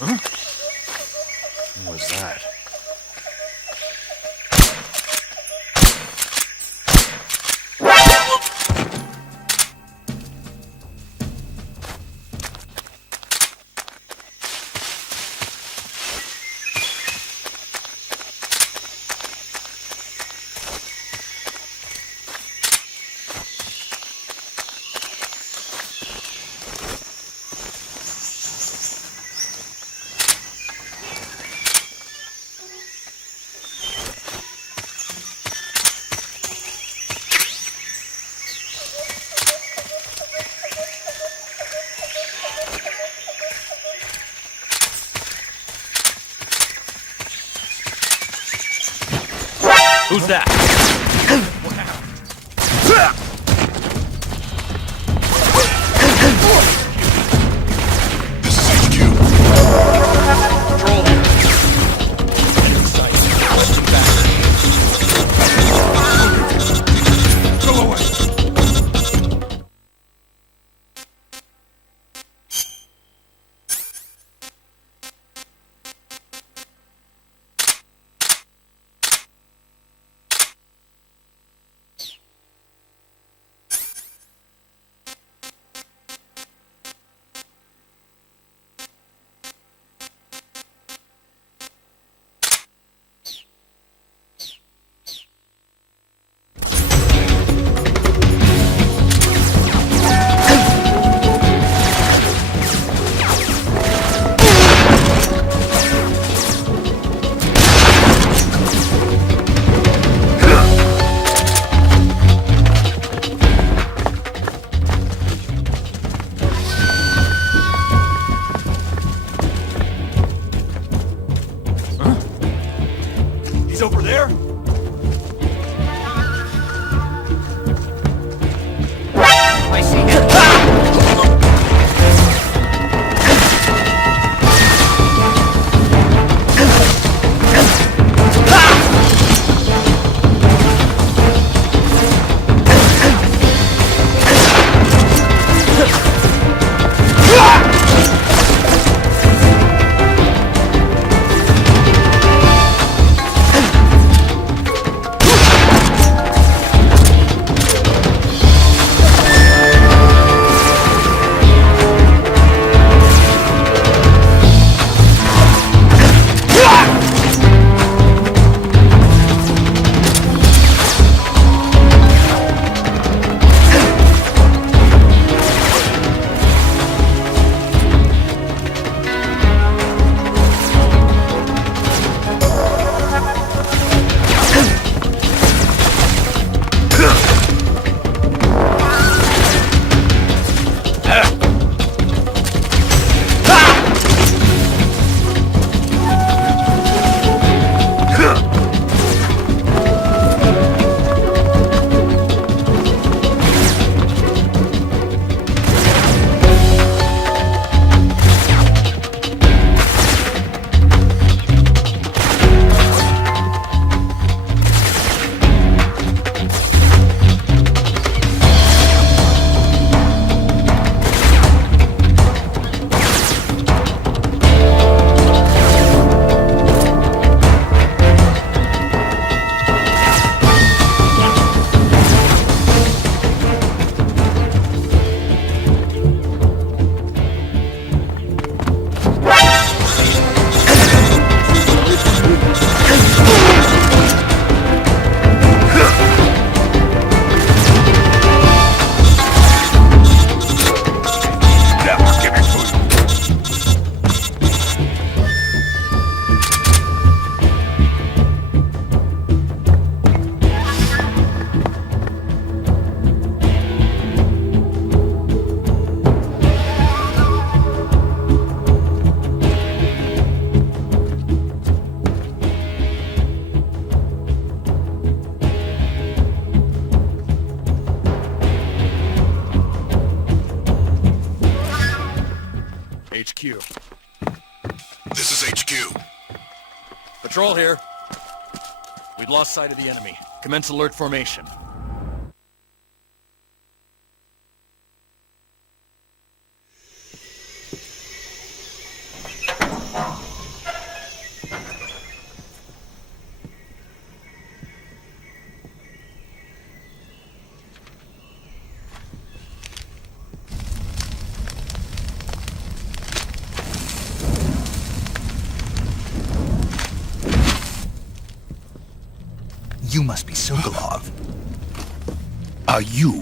Huh? What was that? Who's that? This is HQ. Control here. Enemy sight. Requesting backup. Go away. He's over there? I see him. HQ. This is HQ. Patrol here. We've lost sight of the enemy. Commence alert formation. must be Sokolov. Are you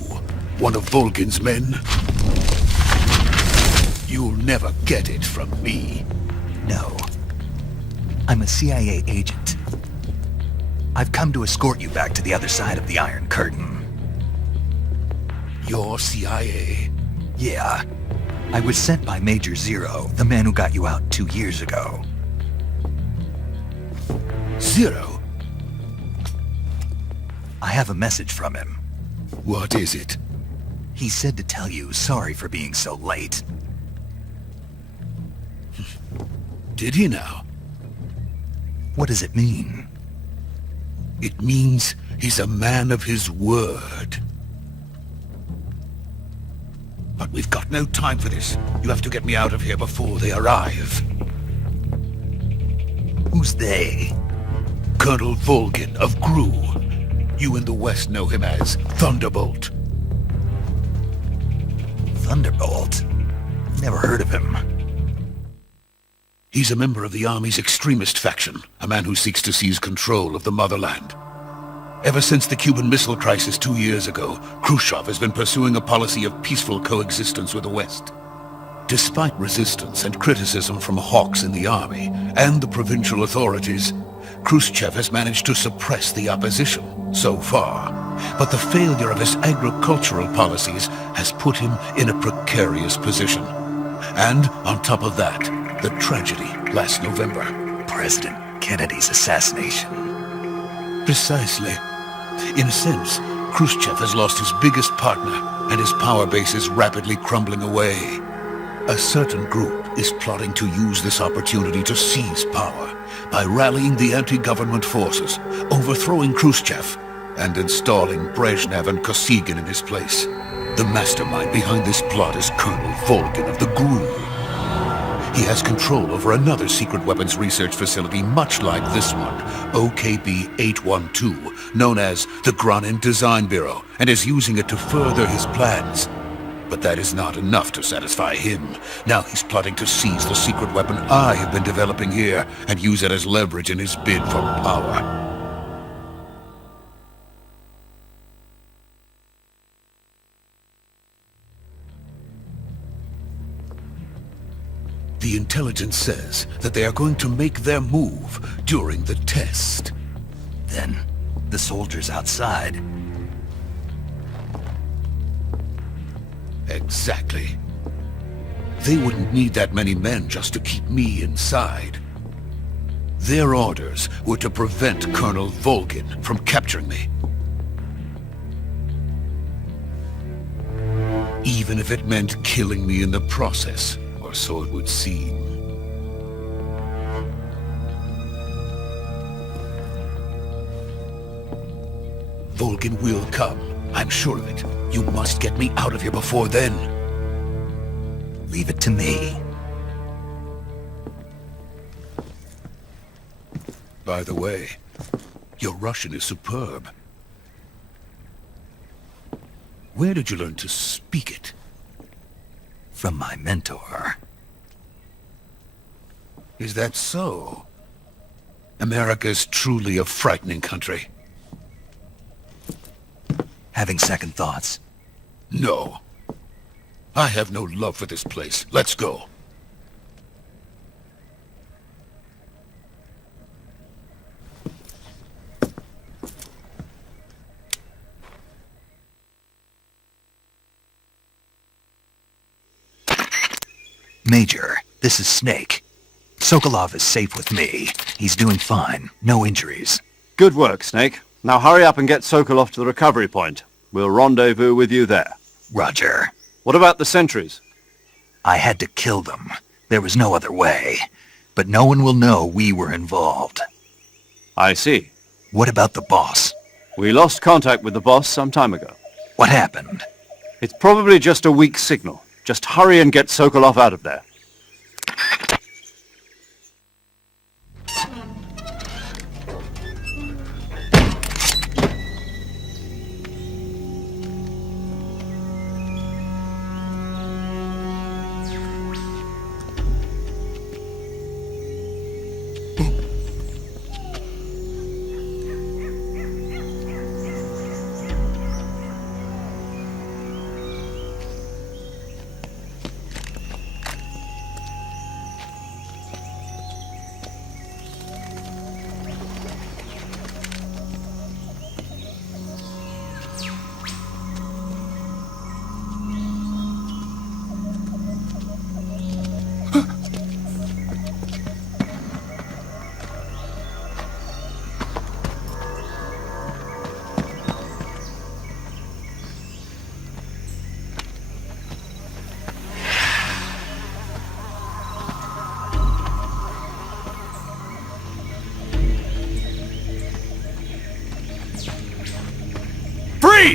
one of Volgin's men? You'll never get it from me. No. I'm a CIA agent. I've come to escort you back to the other side of the Iron Curtain. You're CIA? Yeah. I was sent by Major Zero, the man who got you out 2 years ago. Zero? I have a message from him. What is it? He said to tell you sorry for being so late. Did he now? What does it mean? It means he's a man of his word. But we've got no time for this. You have to get me out of here before they arrive. Who's they? Colonel Volgin of GRU. You in the West know him as Thunderbolt. Thunderbolt? Never heard of him. He's a member of the Army's extremist faction, a man who seeks to seize control of the motherland. Ever since the Cuban Missile Crisis 2 years ago, Khrushchev has been pursuing a policy of peaceful coexistence with the West. Despite resistance and criticism from hawks in the army and the provincial authorities, Khrushchev has managed to suppress the opposition so far. But the failure of his agricultural policies has put him in a precarious position. And on top of that, the tragedy last November. President Kennedy's assassination. Precisely. In a sense, Khrushchev has lost his biggest partner, and his power base is rapidly crumbling away. A certain group is plotting to use this opportunity to seize power by rallying the anti-government forces, overthrowing Khrushchev, and installing Brezhnev and Kosygin in his place. The mastermind behind this plot is Colonel Volgin of the GRU. He has control over another secret weapons research facility much like this one, OKB-812, known as the Granin Design Bureau, and is using it to further his plans. But that is not enough to satisfy him. Now he's plotting to seize the secret weapon I have been developing here and use it as leverage in his bid for power. The intelligence says that they are going to make their move during the test. Then, the soldiers outside. Exactly. They wouldn't need that many men just to keep me inside. Their orders were to prevent Colonel Volgin from capturing me. Even if it meant killing me in the process. Or so it would seem. Volgin will come. I'm sure of it. You must get me out of here before then. Leave it to me. By the way, your Russian is superb. Where did you learn to speak it? From my mentor. Is that so? America is truly a frightening country. Having second thoughts. No. I have no love for this place. Let's go. Major, this is Snake. Sokolov is safe with me. He's doing fine. No injuries. Good work, Snake. Now hurry up and get Sokolov to the recovery point. We'll rendezvous with you there. Roger. What about the sentries? I had to kill them. There was no other way. But no one will know we were involved. I see. What about the boss? We lost contact with the boss some time ago. What happened? It's probably just a weak signal. Just hurry and get Sokolov out of there.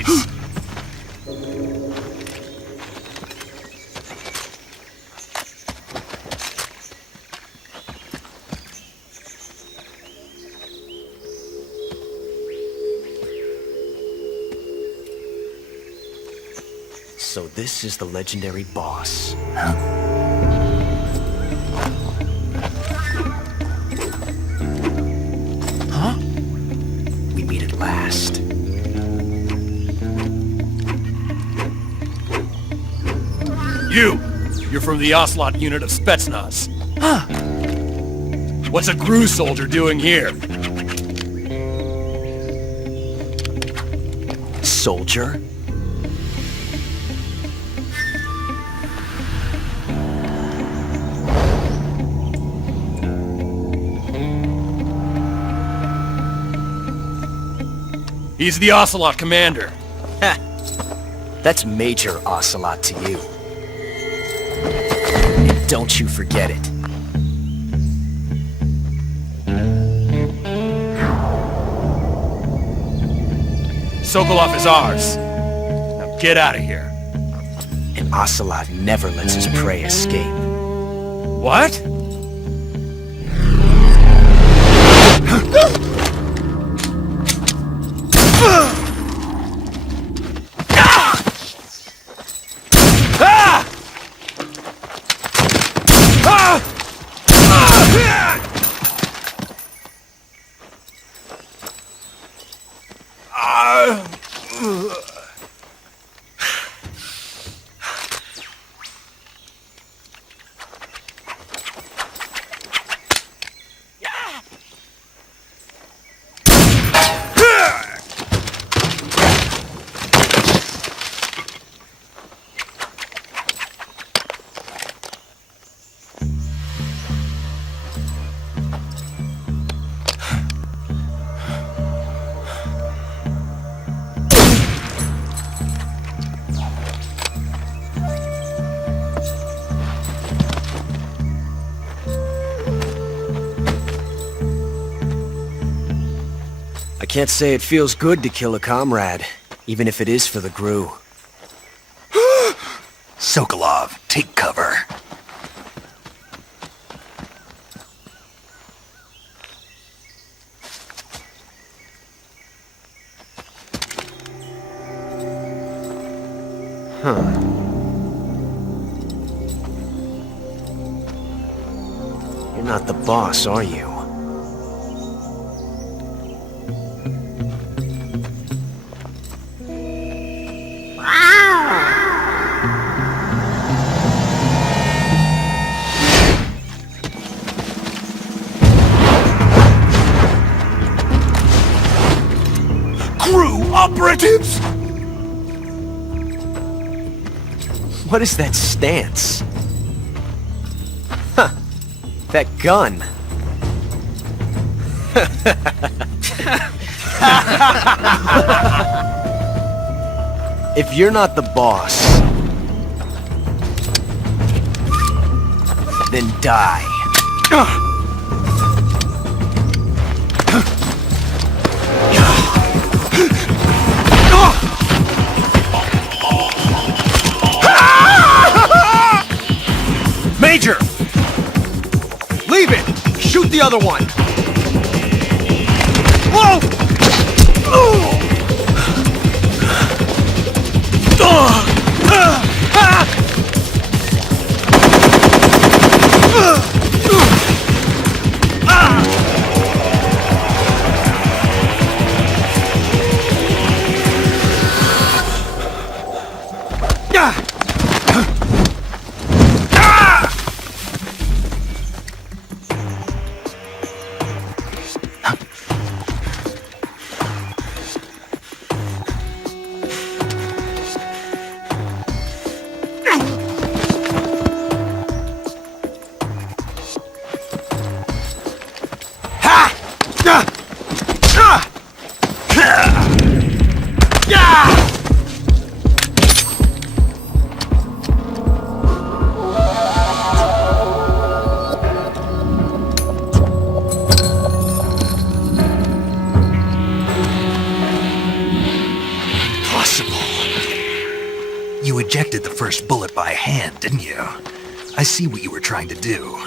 Please! So this is the legendary boss. Huh? We meet at last. You're from the Ocelot unit of Spetsnaz. What's a GRU soldier doing here? Soldier? He's the Ocelot commander. That's Major Ocelot to you. And don't you forget it. Sokolov is ours. Now get out of here. And Ocelot never lets his prey escape. What? I can't say it feels good to kill a comrade, even if it is for the GRU. Sokolov, take cover. You're not the boss, are you? GRU operatives! What is that stance? Huh. That gun. If you're not the boss, then die. Major! Leave it! Shoot the other one! Whoa! You ejected the first bullet by hand, didn't you? I see what you were trying to do.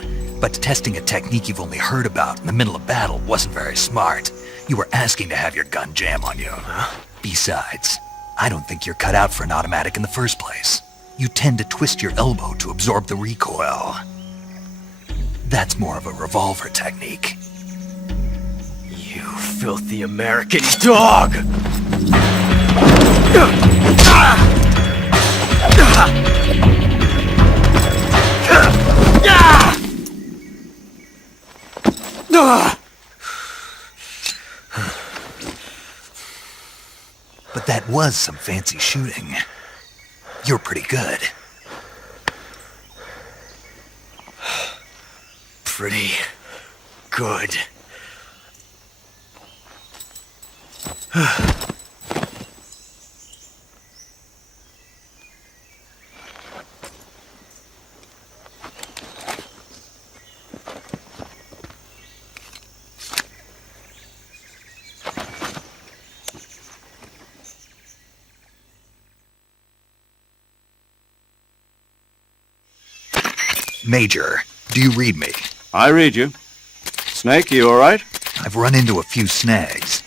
But testing a technique you've only heard about in the middle of battle wasn't very smart. You were asking to have your gun jam on you. Besides, I don't think you're cut out for an automatic in the first place. You tend to twist your elbow to absorb the recoil. That's more of a revolver technique. You filthy American dog! But that was some fancy shooting. You're pretty good. Pretty good. Major, do you read me? I read you. Snake, you all right? I've run into a few snags.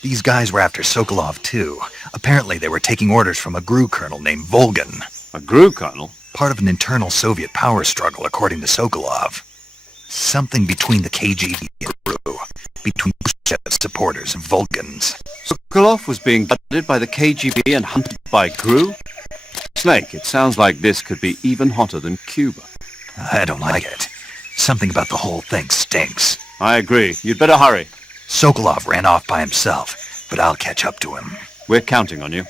These guys were after Sokolov too. Apparently they were taking orders from a GRU colonel named Volgan. A GRU colonel? Part of an internal Soviet power struggle, according to Sokolov. Something between the KGB and GRU. Between Khrushchev's supporters and Volgan's. Sokolov was being guarded by the KGB and hunted by GRU? Snake, it sounds like this could be even hotter than Cuba. I don't like it. Something about the whole thing stinks. I agree. You'd better hurry. Sokolov ran off by himself, but I'll catch up to him. We're counting on you.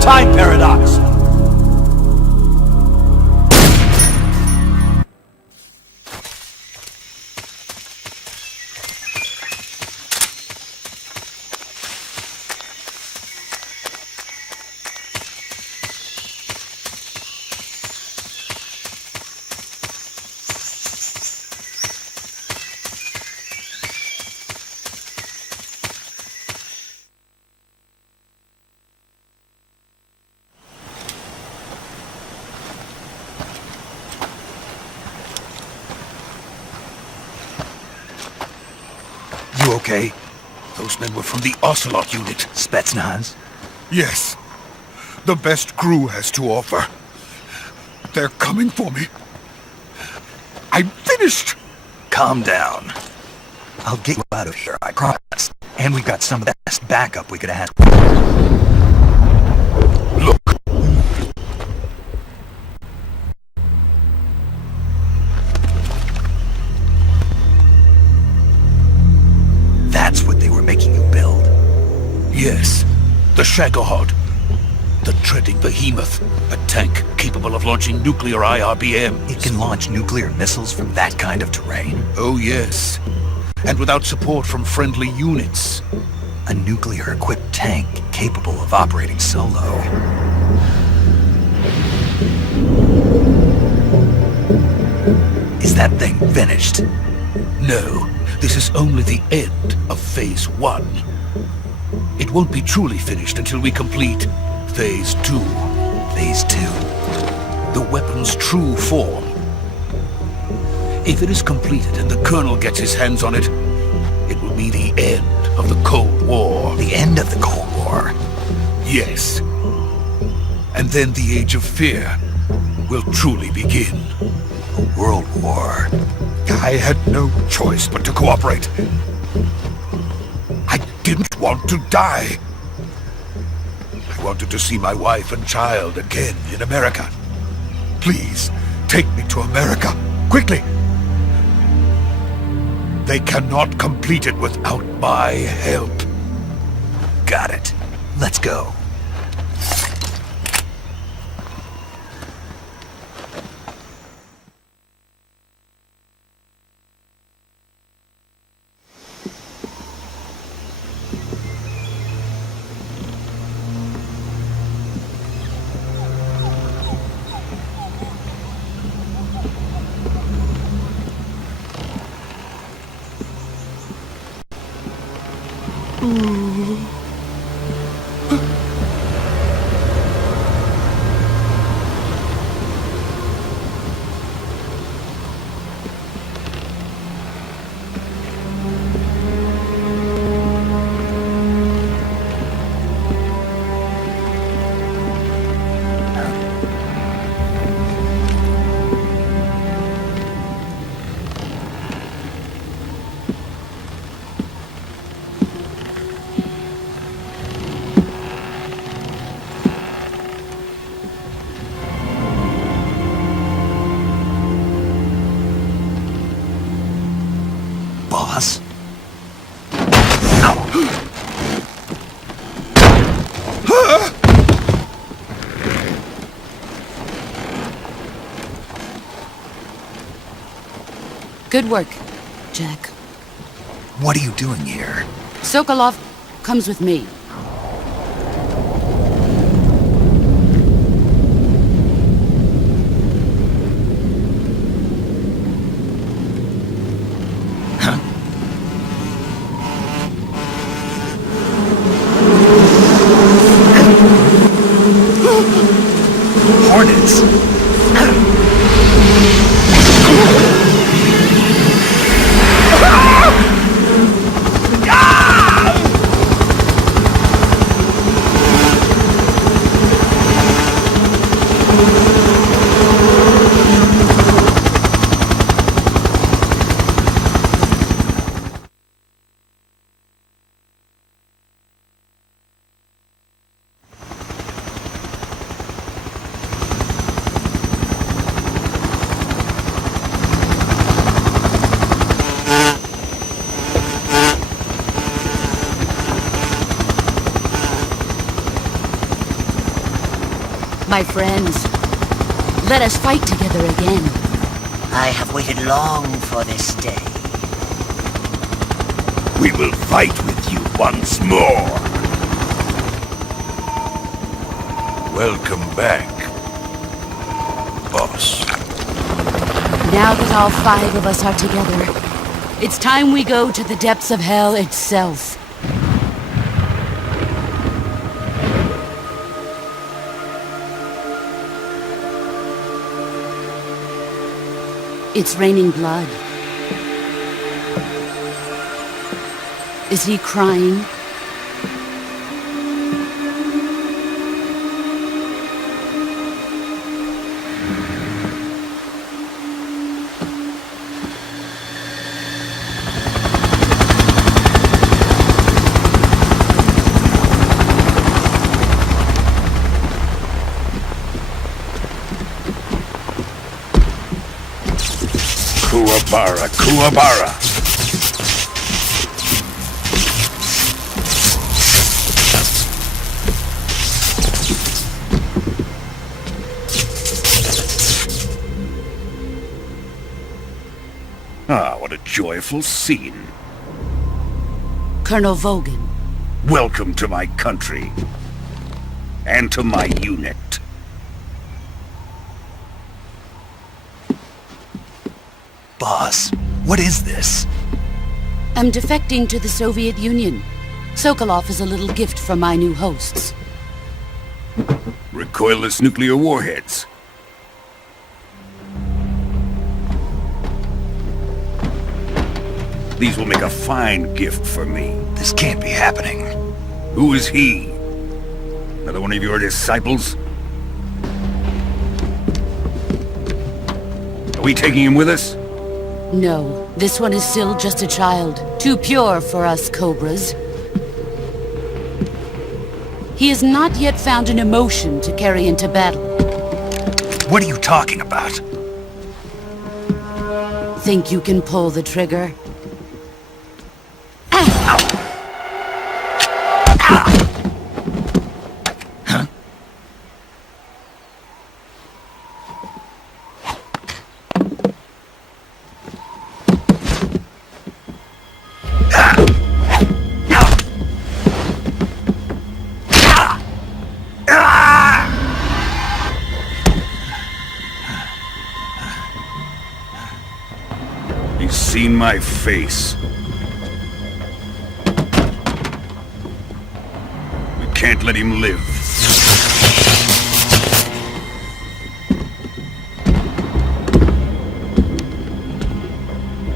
Time paradox. You okay? Those men were from the Ocelot unit. Spetsnaz? Yes. The best GRU has to offer. They're coming for me. I'm finished! Calm down. I'll get you out of here, I promise. And we've got some of the best backup we could have had. Look. That's what they were making you build? Yes. The Shagohod. The treading behemoth. A tank capable of launching nuclear IRBMs. It can launch nuclear missiles from that kind of terrain? Oh, yes. And without support from friendly units. A nuclear-equipped tank capable of operating solo. Is that thing finished? No. This is only the end of Phase 1. It won't be truly finished until we complete Phase 2. Phase 2? The weapon's true form. If it is completed and the Colonel gets his hands on it, it will be the end of the Cold War. The end of the Cold War? Yes. And then the Age of Fear will truly begin. A world war. I had no choice but to cooperate. I didn't want to die. I wanted to see my wife and child again in America. Please, take me to America, quickly. They cannot complete it without my help. Got it. Let's go. Boss? Good work, Jack. What are you doing here? Sokolov comes with me. Hornets! My friends, let us fight together again. I have waited long for this day. We will fight with you once more. Welcome back, boss. Now that all 5 of us are together, it's time we go to the depths of hell itself. It's raining blood. Is he crying? Kuwabara, Kuwabara. Ah, what a joyful scene. Colonel Vogan. Welcome to my country. And to my unit. Boss, what is this? I'm defecting to the Soviet Union. Sokolov is a little gift from my new hosts. Recoilless nuclear warheads. These will make a fine gift for me. This can't be happening. Who is he? Another one of your disciples? Are we taking him with us? No, this one is still just a child. Too pure for us Cobras. He has not yet found an emotion to carry into battle. What are you talking about? Think you can pull the trigger? He's seen my face. can't let him live.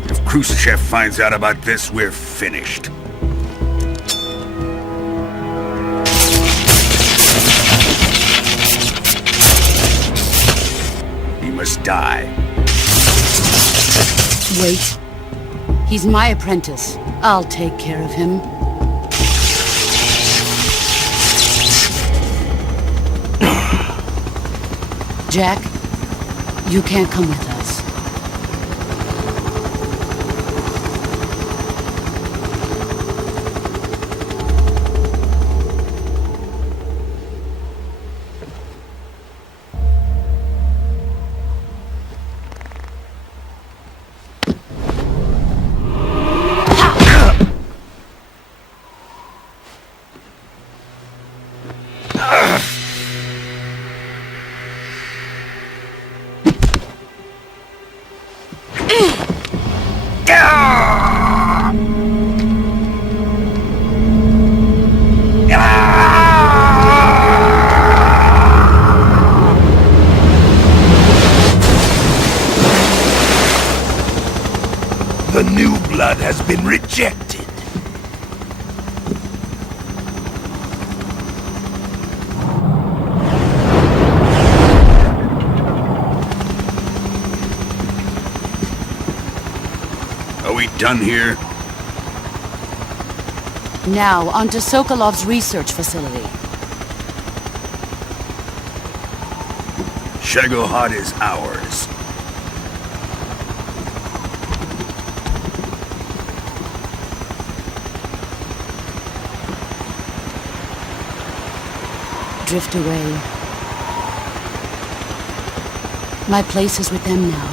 If Khrushchev finds out about this, we're finished. He must die. Wait. He's my apprentice. I'll take care of him. Jack, you can't come with us. The new blood has been rejected. Are we done here? Now, onto Sokolov's research facility. Shagohod is ours. Drift away. My place is with them now.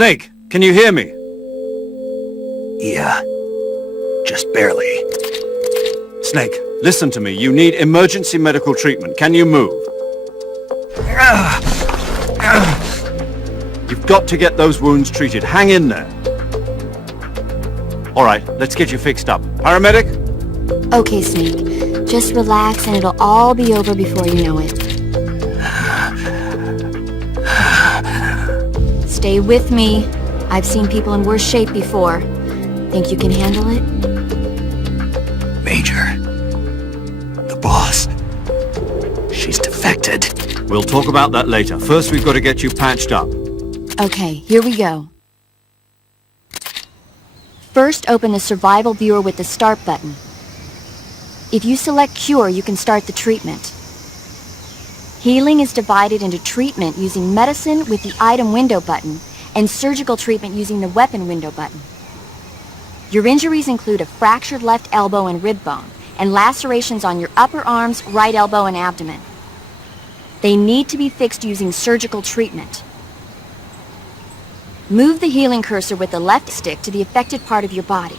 Snake, can you hear me? Yeah. Just barely. Snake, listen to me. You need emergency medical treatment. Can you move? You've got to get those wounds treated. Hang in there. All right, let's get you fixed up. Paramedic? Okay, Snake. Just relax and it'll all be over before you know it. Stay with me. I've seen people in worse shape before. Think you can handle it? Major. The boss. She's defected. We'll talk about that later. First, we've got to get you patched up. Okay, here we go. First, open the survival viewer with the start button. If you select cure, you can start the treatment. Healing is divided into treatment using medicine with the item window button and surgical treatment using the weapon window button. Your injuries include a fractured left elbow and rib bone and lacerations on your upper arms, right elbow, and abdomen. They need to be fixed using surgical treatment. Move the healing cursor with the left stick to the affected part of your body.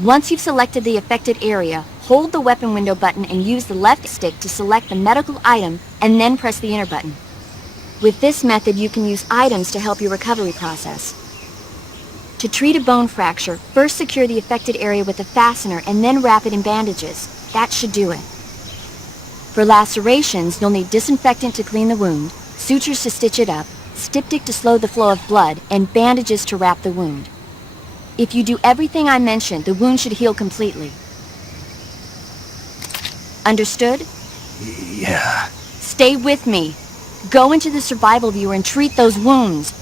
Once you've selected the affected area, hold the weapon window button and use the left stick to select the medical item and then press the enter button. With this method, you can use items to help your recovery process. To treat a bone fracture, first secure the affected area with a fastener and then wrap it in bandages. That should do it. For lacerations, you'll need disinfectant to clean the wound, sutures to stitch it up, styptic to slow the flow of blood, and bandages to wrap the wound. If you do everything I mentioned, the wound should heal completely. Understood? Yeah. Stay with me. Go into the survival viewer and treat those wounds.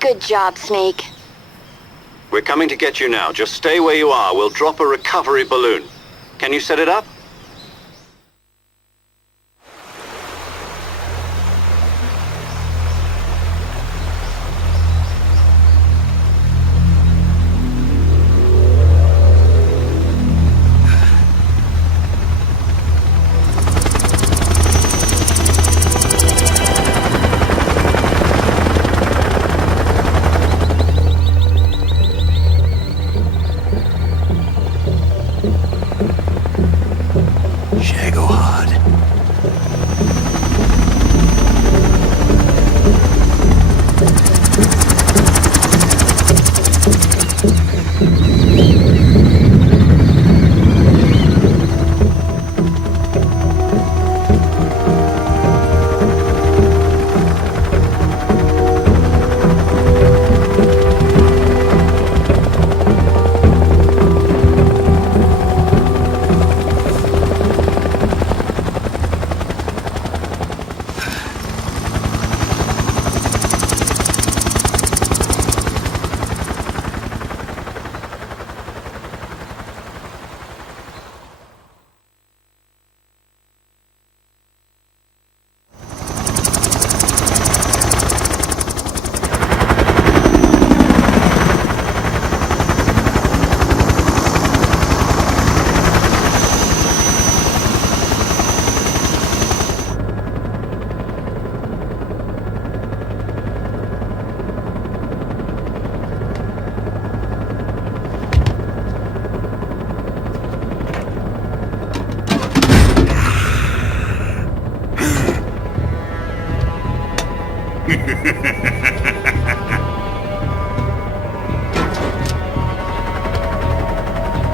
Good job, Snake. We're coming to get you now. Just stay where you are. We'll drop a recovery balloon. Can you set it up?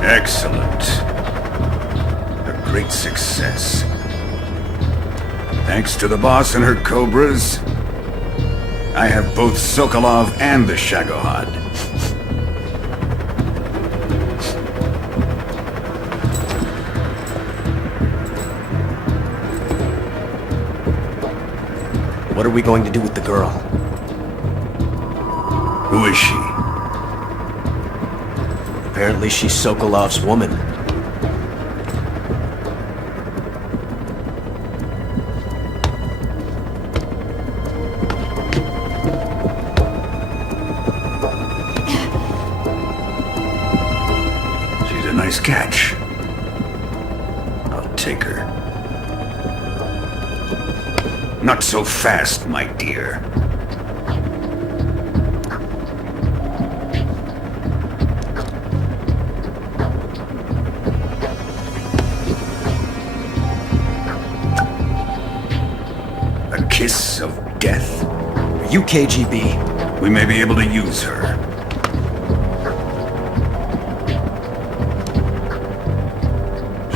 Excellent. A great success. Thanks to the boss and her cobras, I have both Sokolov and the Shagohod. What are we going to do with the girl? Who is she? Apparently she's Sokolov's woman. She's a nice catch. I'll take her. Not so fast, my dear. A kiss of death. Are you KGB? We may be able to use her.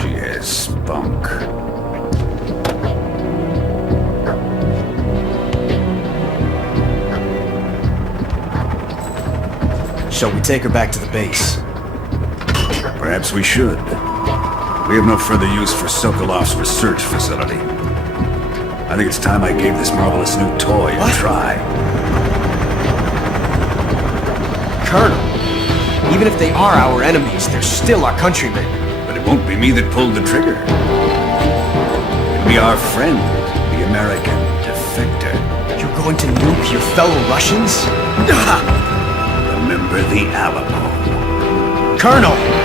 She has spunk. Shall we take her back to the base? Perhaps we should. We have no further use for Sokolov's research facility. I think it's time I gave this marvelous new toy a try. Colonel, even if they are our enemies, they're still our countrymen. But it won't be me that pulled the trigger. It'll be our friend, the American defector. You're going to nuke your fellow Russians? Remember the Alamo. Colonel!